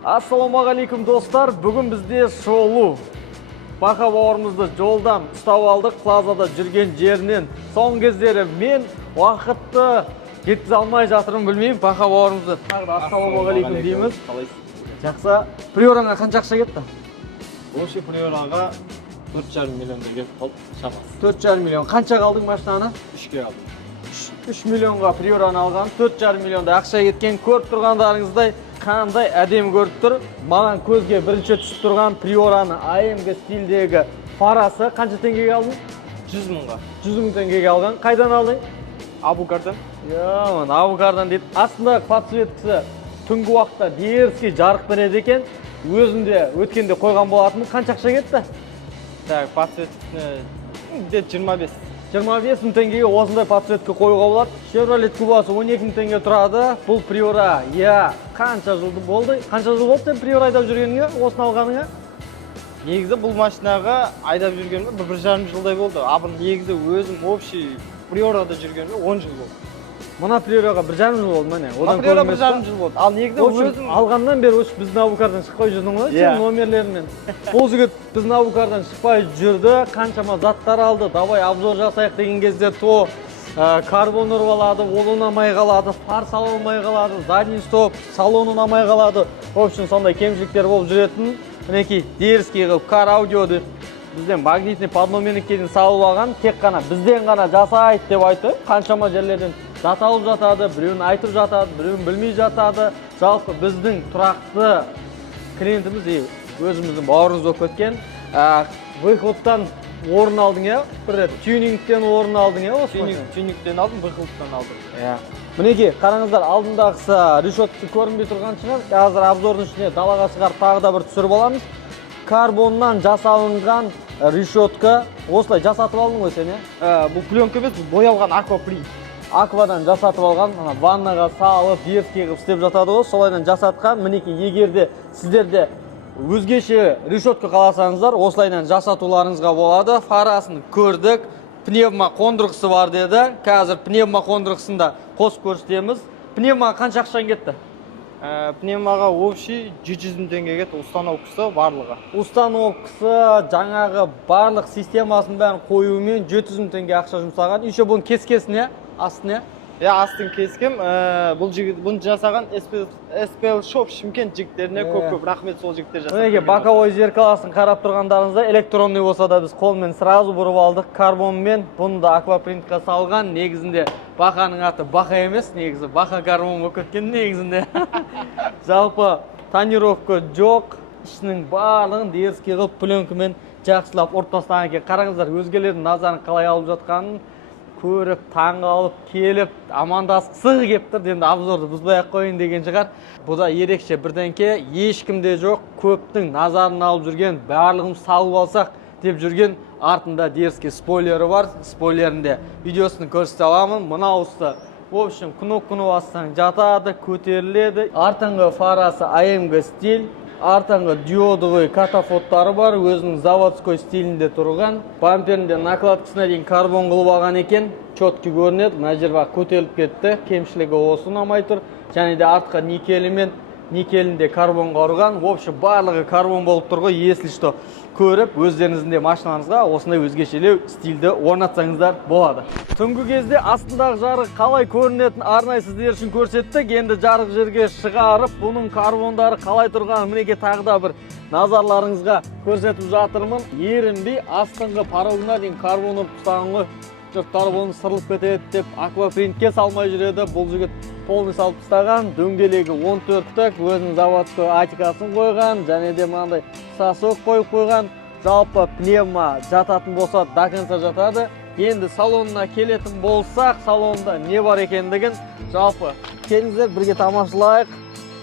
Ассалаумағалейкум достар, бүгін бізде шолу. Бақа бауырымызды жолдан ұстап алдық, плазада жүрген жерінен. Соңғы кездері мен уақытты жеткізе алмай жатырмын, білмеймін. Бақа бауырымызды тағы да ассалаумағалейкум дейміз. Жақсы. Приораға қанша ақша кетті? Осы приораға 4,5 миллион кетіп қалды, шамасы. 4,5 миллион. Қанша қалдың машинаны? 3-ке алдым. 3 миллионға приораны алған, 4,5 миллионда ақша кеткен. Көріп тұрғандарыңыздай қандай әдемі көріп тұр. Маған көзге бірінші түсіп тұрған приораны AMG стилдегі фарасы қанша теңгеге алдың? 100 мыңға. 100 мың теңгеге алған. Қайдан алдың? Абукардан. Абукардан дейді. Астында подсветкісі түнгі уақытта дерзкий жарық береді екен. Өзінде өткенде қойған болатын. Қанша ақша кетті? Так, подсветкісіне 25. 25 мың теңгеге осындай подсветка қоюға болады. Chevrolet Kubası 12 мың теңге тұрады. Бұл приора, қанша жыл болды? Қанша жыл болды сен приора айдап жүргеніңе, осыны алғаныңа? Негізі бұл машинаға айдап жүргеніме 1,5 жылдай болды. Абын негізі өзім общий приорада жүргеніме 10 жыл болды. Мына приораға 1,5 жыл болды міне. Одан приора 1,5 жыл болды. Ал негізі өзім алғаннан бері біздің Абукардан шықпай жүрдің ғой, сен номерлерімен. Бұл жігіт біздің Абукардан шықпай жүрді, қаншама заттар алды. Давай обзор жасайық деген кезде то карбон ұрып алады, ол ұнамай қалады, фар салонмай қалады, задний стоп салон ұнамай қалады. В общем, сондай кемшіліктер болып жүретін. Мінекей дерзкий қылып кар аудиоды бізден магнитный подномениктен салып алған, тек қана бізден ғана жасайды деп айтты. Қаншама жерлерден жаталып жатады, біреуін айтып жатады, біреуін білмей жатады. Жалпы біздің тұрақты клиентіміз өзіміздің бауырымыз болып кеткен. Выходтан орын алдың, бір тюнингтен орын алдың, осы тюнингтен алдым, выходтан алдым. Мінекей, қараңыздар, алдындағысы решеткасы көрінбей тұрған шығар. Қазір обзордың ішіне далаға шығарып тағы да бір түсіріп аламыз. Карбоннан жасалынған решетка. Осылай жасатып алдың ғой сен, Бұл пленка емес, бұл боялған аквапринт. Аквадан жасатып алған, ваннаға салып, дерзкий қылып істеп жатады ғой, солайдан жасатқан. Мінекей, егерде сіздерде өзгеше решетка қаласаңыздар, осылайдан жасатуларыңызға болады. Фарасын көрдік, пневма қондырғысы бар деді. Қазір пневма қондырғысында қосып көрсетеміз. Пневма қанша ақшаң кетті? Пневмаға общий 100 мың теңге кетті, установкасы барлығы. Установкасы, жаңағы барлық системасын бәрін қоюымен 700 мың теңге ақша жұмсаған. Еще бұның кескесіне, астыне? Астын кескем, бұны жасаған SPL Shop Шымкент жігіттеріне көп рахмет, сол жігіттер жасаған. Мінекей, боковой зеркаласын қарап тұрғандарыңызда электронный болса да біз қолмен сразу бұрып алдық карбонмен. Бұны да аквапринтқа салған. Негізінде бақаның аты бақа емес, негізі бақа карбон болып кеткен негізінде. Жалпы тонировка жоқ, ішінің барлығын дерзкий қылып пленкамен жақсылап ұрып тастаған екен. Қараңыздар, өзгелердің назарын қалай алып жатқанын көріп, таңғалып, келіп, амандасқысы келіп тұр. Енді обзорды бұзбай-ақ қойын деген шығар. Бұл да ерекше бірдеңке, ешкімде жоқ, көптің назарын алып жүрген, барлығымыз салып алсақ деп жүрген артында дерзкий спойлері бар. Спойлерінде видеосын көрсете аламын. Мынауысы, в общем, кнопканы бассаң жатады, көтеріледі. Артыңғы фарасы AMG стиль. Артыңғы диодовый катафоттары бар, өзінің заводской стилінде тұрған. Бамперінде накладкасына дейін карбон қылып алған екен. Четкий көрінеді. Мына жер бақ көтеріліп кетті. Кемшілігі осы ұнамай тұр. Және де артқа никелімен никелінде карбонға ұрған. В общем, барлығы карбон болып тұр ғой, если что көріп, өздеріңіздің де машиналарыңызға осындай өзгешелеу стильді орнатсаңыздар болады. Түнгі кезде астындағы жарық қалай көрінетін арнайы сіздер үшін көрсеттік. Енді жарық жерге шығарып, бұның карбондары қалай тұрған мінекей тағы да бір назарларыңызға көрсетіп жатырмын. Ерінбей астыңғы парогына дейін карбон ұрып тастаған ғой. Жұрттар бұны сырылып кетеді деп аквапринтке салмай жүреді. Бұл жігіт полный салып тастаған. Дөңгелегі 14-тік, өзінің заводской атикасын қойған, және де мынандай сосок қойып қойған. Жалпы пневма жататын болса до конца жатады. Енді салонына келетін болсақ, салонда не бар екендігін жалпы келіңіздер бірге тамашалайық.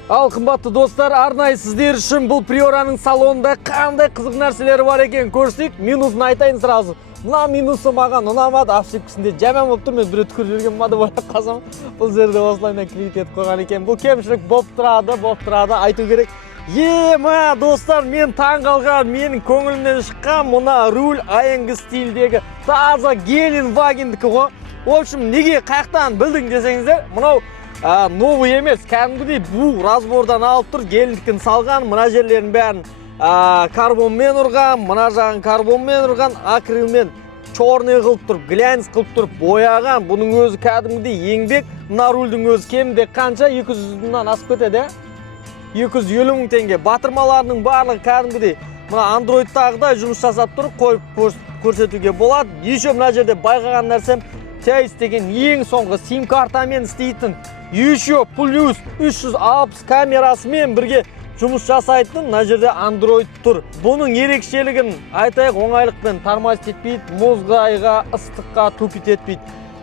Ал қымбатты достар, арнайы сіздер үшін бұл приораның салонында қандай қызық нәрселері бар екен көрсек. Минусын айтайын сразу. Мына минусы маған ұнамады, ошибкасында жаман болып тұр. Мен бір өткір жүрген мады бояп қалсам, бұл жерде осылайынан клиент етіп қойған екен. Бұл кемшілік болып тұрады, айту керек. Ема, достар, мен таң қалған, менің көңілімнен шыққан мұна руль AMG стилдегі таза Гелендвагендікі ғой. В общем, неге қаяқтан білдің десеңіздер, мынау новый емес, кәдімгідей бұл разбордан алып тұр, келіндікін салған, мына жерлерін бәрін карбонмен ұрған, мына жағын карбонмен ұрған, акрилмен черный қылып тұрып, глянец қылып тұрып бояған. Бұның өзі кәдімгідей еңбек. Мына рульдің өзі кемінде қанша? 200-ден асып кетеді, 250 мың теңге. Батырмаларының барлығы кәдімгідей мына Android-тағыдай жұмыс жасап тұрып, қойып көрсетуге болады. Еще мына жерде байқаған нәрсем, тәйіс деген ең соңғы сим картамен істейтін, еще плюс 360 камерасымен бірге жұмыс жасайтын мына жерде Android тұр. Бұның ерекшелігін айтайық, оңайлықпен тормозить етпейді, мұзғайға, ыстыққа төпет етпейді.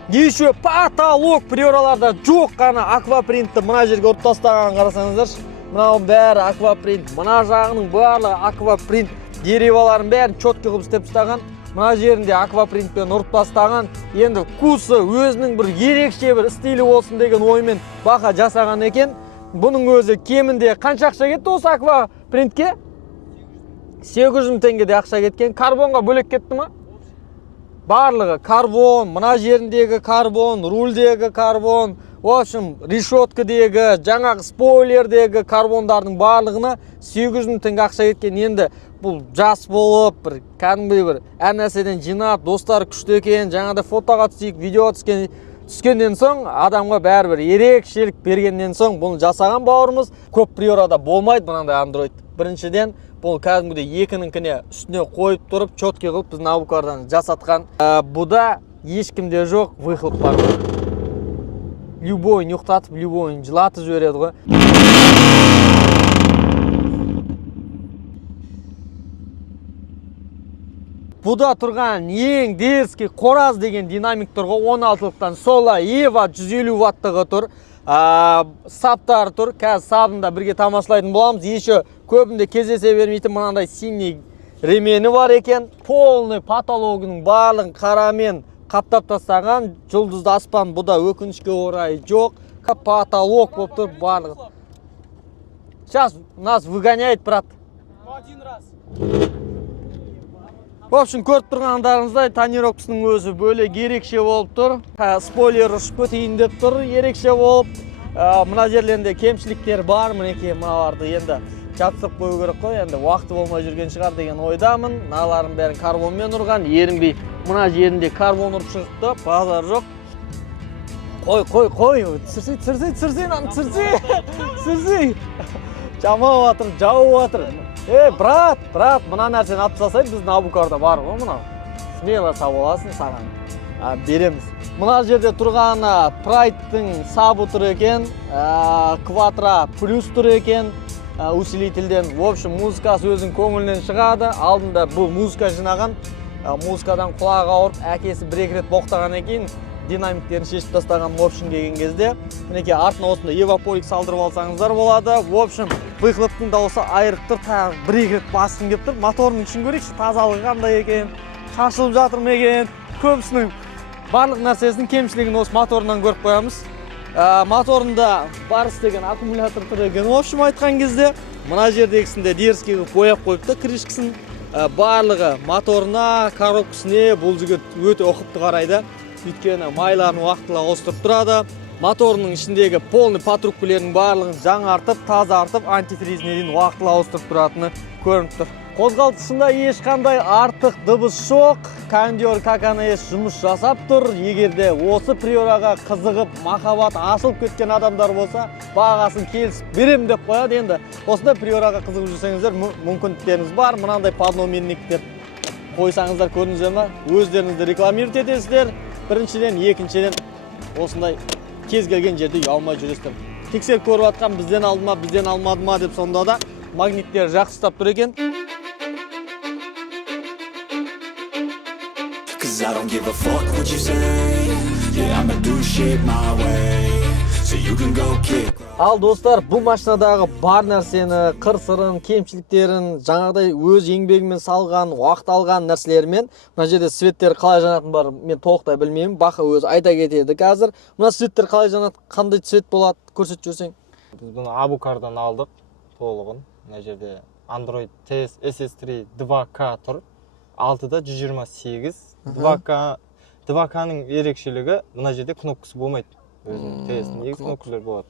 Еще потолок приораларда жоқ қана аквапринтті мына жерге ұрып тастаған, қарасаңыздаршы. Мынау бәрі аквапринт, мына жағының барлығы аквапринт, дереваларын бәрін четкі қылып істеп тастаған. Мына жерінде аквапринтпен ұрып тастаған. Енді вкусы өзінің бір ерекше бір стилі болсын деген оймен бақа жасаған екен. Бұның өзі кемінде қанша ақша кетті осы аквапринтке? 800 мың теңгеде ақша кеткен. Карбонға бөлек кетті ма? Барлығы карбон, мына жеріндегі карбон, рульдегі карбон, в общем, решеткідегі, жаңағы спойлердегі карбондардың барлығына 800 мың теңге ақша кеткен. Енді бұл жас болып, бір кәдімгідей бір әр нәрседен жинап, достары күшті екен, жаңағыдай фотоға түсейік, видеоға түскеннен соң адамға бәрібір ерекшелік бергеннен соң бұны жасаған бауырымыз. Көп приорада болмайды мынандай Android. Біріншіден бұл кәдімгідей екініңкіне үстіне қойып тұрып, четкі қылып біздің Абукардан жасатқан. Бұда ешкімде жоқ выхлоп бар. Любой нюқтатып, любой жылатып жібереді ғой. Бұда тұрған ең дерзкий қораз деген динамик тұрғы 16-лықтан Sola Eva 150 ваттығы тұр. Саптары тұр. Қазір сабында бірге тамашалайтын боламыз. Еще көбінде кездесе бермейтін мынандай синий ремені бар екен. Полный потологының барлығын қарамен қаптап тастаған. Жұлдызды аспан бұда өкінішке орай жоқ. Потолок болып тұр барлығы. Сейчас нас выгоняет, брат. Один раз. В общем, көріп тұрғандарыңыздай тонировкасының өзі бөлек ерекше болып тұр. Спойлер ұшып кетейін деп тұр, ерекше болып. Мына жерлерінде кемшіліктер бар, мінекей мыналарды енді жапсырып қою керек қой, енді уақыты болмай жүрген шығар деген ойдамын. Мыналарын бәрін карбонмен ұрған, ерінбей мына жерінде карбон ұрып шығыпты, базар жоқ. Қой, түсірсей. Жамау атыр, жауы атыр. Брат, мына нәрсені атып тастайды, біздің Абукарда бар ғой мынау. Смело сабы аласың саған. Береміз. Мына жерде тұрған Pride-тың сабы тұр екен, Quattro плюс тұр екен, усилительден. В общем, музыкасы өзінің көңілінен шығады. Алдында бұл музыка жинаған, музыкадан құлағы ауырып, әкесі бір-екі рет боқтаған екен. Динамиктерін шешіп тастаған опшн келген кезде. Мінеке артына осында еваполик салдырып алсаңыздар болады. В общем, выхлоптың дауысы айырып тұр, тағы бір-екі рет басқым кеп тұр. Моторының ішін көрейікші, тазалығы қандай екен, шашылып жатыр ма екен. Көбісінің барлық нәрсесінің кемшілігін осы моторынан көріп қоямыз. Моторында барыс деген аккумулятор тұр екен. В общем, айтқан кезде мына жердегісінде дерзкий бояп қойыпты крышкасын. Барлығы моторына, коробкасына бұл жігіт өте ұқыпты қарайды. Өйткені майларын уақытылы ауыстырып тұрады. Моторының ішіндегі полный патрубкалерінің барлығын жаңартып, тазартып, антифризіне дейін уақытылы ауыстырып тұратыны көрініп тұр. Қозғалтқышында ешқандай артық дыбыс жоқ. Кондер ККНС жұмыс жасап тұр. Егерде осы приораға қызығып, махаббат ашылып кеткен адамдар болса, бағасын келісіп берем деп қояды. Енді осындай приораға қызығып жүрсеңіздер, мүмкіндіктеріңіз бар. Мынандай подномерниктер қойсаңыздар, көрдіңіздер ме? Өздеріңізді рекламировать етесіздер. Біріншіден, екіншіден осындай кез келген жерде ұялмай жүресіздер. Тексеріп көріп атқан бізден алды ма, бізден алмады ма деп сонда да магниттер жақсы ұстап тұр екен. I don't give a fuck what you say. Yeah, I'ma do shit my way. So you can go kick. Ал достар, бұл машинадағы бар нәрсені, қыр-сырын, кемшіліктерін, жаңағыдай өз еңбегімен салған, уақыт алған нәрселермен, мына жерде светтер қалай жанатын бар, мен толықтай білмеймін. Бақа өзі айта кетеді қазір. Мына светтер қалай жанады, қандай цвет болады, көрсетіп жүрсең. Біз бұны Абукардан алдық толығын. Мына жерде Android TS SS3 2K тұр. 6-да 128. 2K-ның ерекшелігі мына жерде кнопкасы болмайды. өзінің тест негізі кнопкалар болады.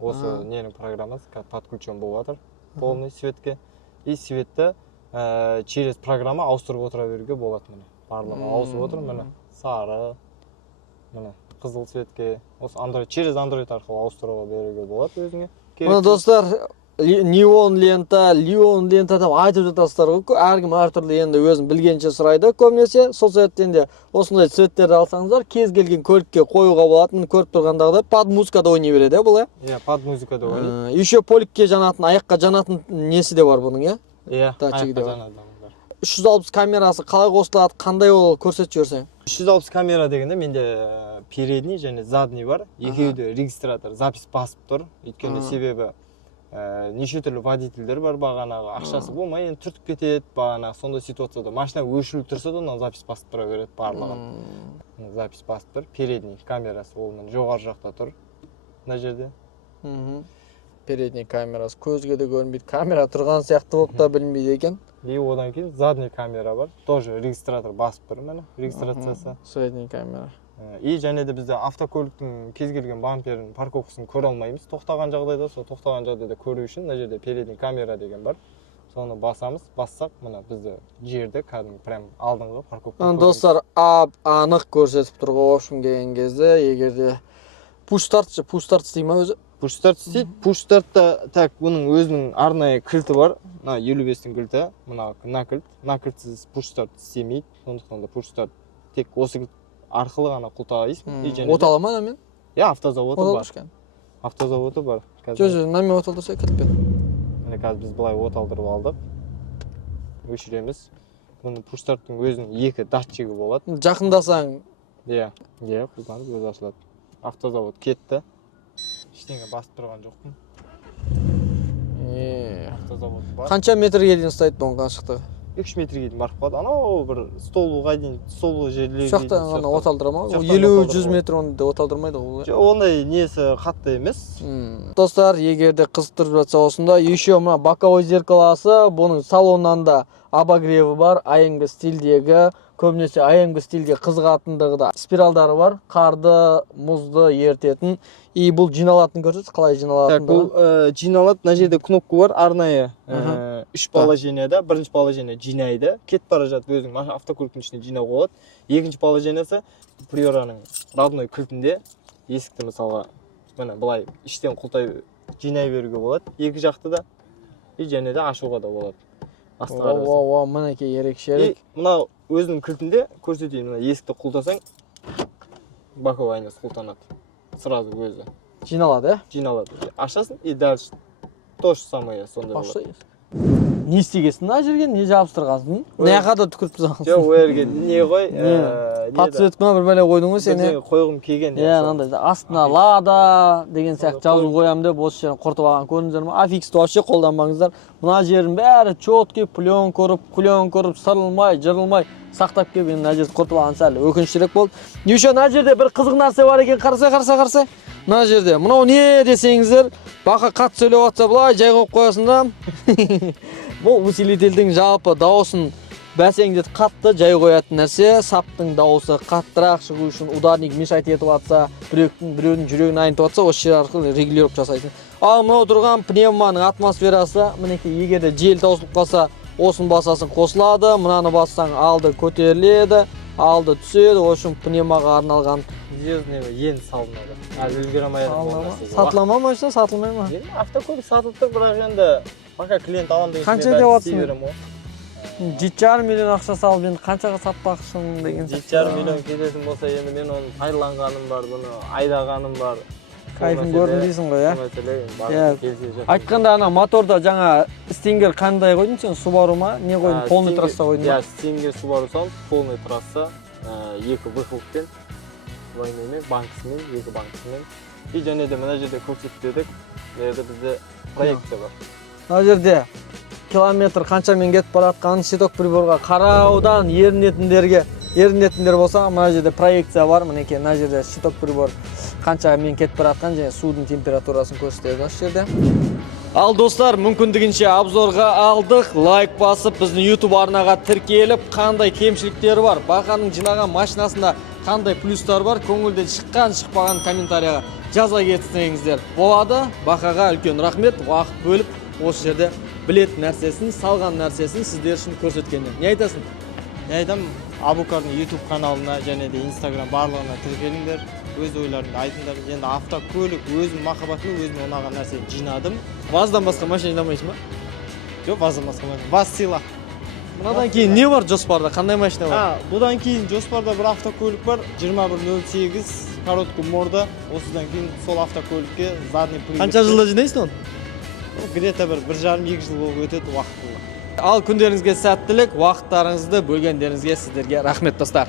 Осы ненің программасы подключен болып жатыр полный светке. И светті через программа ауыстырып отыра беруге болады міне. Барлығы ауысып отыр міне. Сары, міне қызыл светке. Осы Android через Android арқылы ауыстыруға беруге болады өзіңе. Мына достар, неон лента деп айтып жатасыздар ғой. Әркім әртүрлі енді өзін білгенше сұрайды. Көбінесе сол себептен де осындай цветтерді алсаңыздар, кез келген көлікке қоюға болады. Көріп тұрғандағыдай под музыкада ойнай береді, бұл. Иә, под музыкада ойнайды. Еще поликке жанатын, аяққа жанатын несі де бар бұның, иә? Иә, датчигі де аяққа бар. жанады. 360 камерасы қалай қосылады, қандай ол көрсетіп жіберсең? 360 камера дегенде менде передний және задний бар. Екеуі де регистратор, запись басып тұр. Өйткені себебі неше түрлі водительдер бар бағанағы, ақшасы болмай енді түртіп кетеді бағанағы. Сондай ситуацияда машина өшіріліп тұрса да запись басып тұра береді барлығын. Запись басып тұр. Передний камерасы ол жоғары жақта тұр. Мына жерде. Передний камерасы көзге де көрінбейді. Камера тұрған сияқты болып та білінбейді екен. И одан кейін задний камера бар. Тоже регистратор басып тұр міне. Регистрациясы. Средний камера. И және де бізде автокөліктің кез келген бамперін, парковкасын көре алмаймыз. Тоқтаған жағдайда, сол тоқтаған жағдайда көру үшін мына жерде передний камера деген бар. Соны басамыз, бассақ, мына бізді жерде кәдімгі прям алдыңғы парковка. Достар, анық көрсетіп тұр ғой, общем келген кезде, егерде push start істей ма өзі? Push start істейді. Push startта так бұның өзінің арнайы кілті бар. Мына 55-тің кілті, мына кілтсіз push start істемейді. Сондықтан да push start тек осы кілт арқылы ғана құлталайсың. Отала ма намен? Иә, автозаводы бар. Автозаводы бар. Жо, намен оталдырса кетіп еді. Міне қазір біз былай оталдырып алдық. Өшіреміз. Бұның push starттың өзінің екі датчигі болады. Жақындасаң. Иә, құлданып өзі ашылады. Автозавод кетті. Ештеңе басып тұрған жоқпын. Автозавод бар. Қанша метрге дейін ұстайды бұның қашықтығы? 3 метрге дейін барып қалады. Анау бір столбыға дейін, столбы жерлерге дейін. Шақта ғана оталдырма? 50-100 метр онда оталдырмайды ғой. Жоқ, ондай несі қатты емес. Достар, егерде қызықтырып жатса осында, еще мына боковой зеркаласы, бұның салоннан да обогреві бар, AMG стильдегі, көбінесе AMG стильге қызығатындығы да спиралдары бар, қарды, мұзды ертетін. И бұл жиналатын көрсетсіз, қалай жиналатындығы? Бұл жиналады, мына жерде кнопка бар, арнайы 3 положенияда, бірінші положение жинайды, кетіп бара жатып өзінің автокөліктің ішіне жинауға болады. Екінші положениясы приораның родной кілтінде есікті мысалға міне былай іштен құлтай жинай беруге болады. Екі жақты да и және де ашуға да болады. Вау, мінеке ерекшелік. Мына өзінің кілтінде көрсетейін, мына есікті құлтасаң боковой айнасы құлтанады. Сразу өзі. Жиналады, ә? Жиналады. Ашасың и дальше то же самое сондай болады. Не істегесің мына жерге, не жабыстырғансың? Мына жаққа да түкіріп тастағансың? Жоқ, ол жерге не ғой? Подсветка ма бір бәле қойдың ғой сені? Қойғым келген. Мынандай астына Лада деген сияқты жазу қоямын деп осы жерін құртып алған көрдіңіздер ме? Аффиксті вообще қолданбаңыздар. Мына жерін бәрі четкий пленка ұрып, сырылмай, жырылмай сақтап келіп мына жерді құртып алған сәл өкініштерек болды. Еще мына жерде бір қызық нәрсе бар екен, қараса. Мына жерде, мынау не десеңіздер, бақа қатты сөйлеп жатса былай жай қойып қоясың да. Бұл усилительдің жалпы дауысын бәсеңдетіп қатты жай қоятын нәрсе. Саптың дауысы қаттырақ шығу үшін ударник мешать етіп жатса, біреудің жүрегін айнытып жатса, осы жер арқылы регулировка жасайсың. Ал мынау тұрған пневманың атмосферасы, мінекей егерде жел таусылып қалса, осын басасың қосылады, мынаны бассаң алды көтеріледі, алды түседі. В общем, пневмаға арналған. Звездный енді салынады. Әлі үлгеремай Сатыла ма машина, сатылмай ма? Автокөлік сатылып тұр, бірақ енді пока клиент алам деген қанша деп жатсың? 7,5 миллион ақша салып, енді қаншаға сатпақшың деген. 7,5 миллион кететін болса, енді мен оны пайдаланғаным бар, бұны айдағаным бар. Кайфын көрдім дейсің ғой, иә? Айтқанда ана моторда жаңа стингер қандай қойдың сен? Subaru ма? Не қойдың? Полный трасса қойдың ба? Иә, стингер Subaru салып, полный трасса, екі выхлоппен, банкісімен, екі банкісімен. И және де мына жерде көрсетіп едік, бізде проекция бар. Мына жерде километр қаншамен кетіп баратқанын щиток приборға қараудан ерінетіндер болса, мына жерде проекция бар. Мінекей мына жерде щиток прибор қаншамен кетіп баратқан және судың температурасын көрсетеді осы жерде. Ал достар, мүмкіндігінше обзорға алдық, лайк басып, біздің YouTube арнаға тіркеліп, қандай кемшіліктері бар, бақаның жинаған машинасында qanday pluslar bor, ko'ngildan chiqqan, chiqmagan kommentariyga jaza ketsangizlar bo'ladi. Baqaga ulkan rahmat, vaqt bo'lib o'sha yerda bilet narsasini, salgan narsasini sizlar uchun ko'rsatganlar. Ne aytasan? Ne aytam, Abukarning YouTube kanalına, және де Instagram барлығына тіркеліңдер, өз ойларыңды айтыңдар. Енді автокөлік өзім махаббатым, өзім ұнаған нәрсені жинадым. Vazdan басқа машина жинамайсың ба? Жоқ, ваздан басқа машина. Ваз сыйла. Бұнадан кейін не бар жоспарда? Қандай машина бар? Бұдан кейін жоспарда бір автокөлік бар, 2108 короткий морда. Осыдан кейін сол автокөлікке задний привод. Қанша жылда жинайсың оны? Где-то бір 1,5-2 жыл болып өтеді уақытында. Ал күндеріңізге сәттілік, уақыттарыңызды бөлгендеріңізге сіздерге рахмет достар.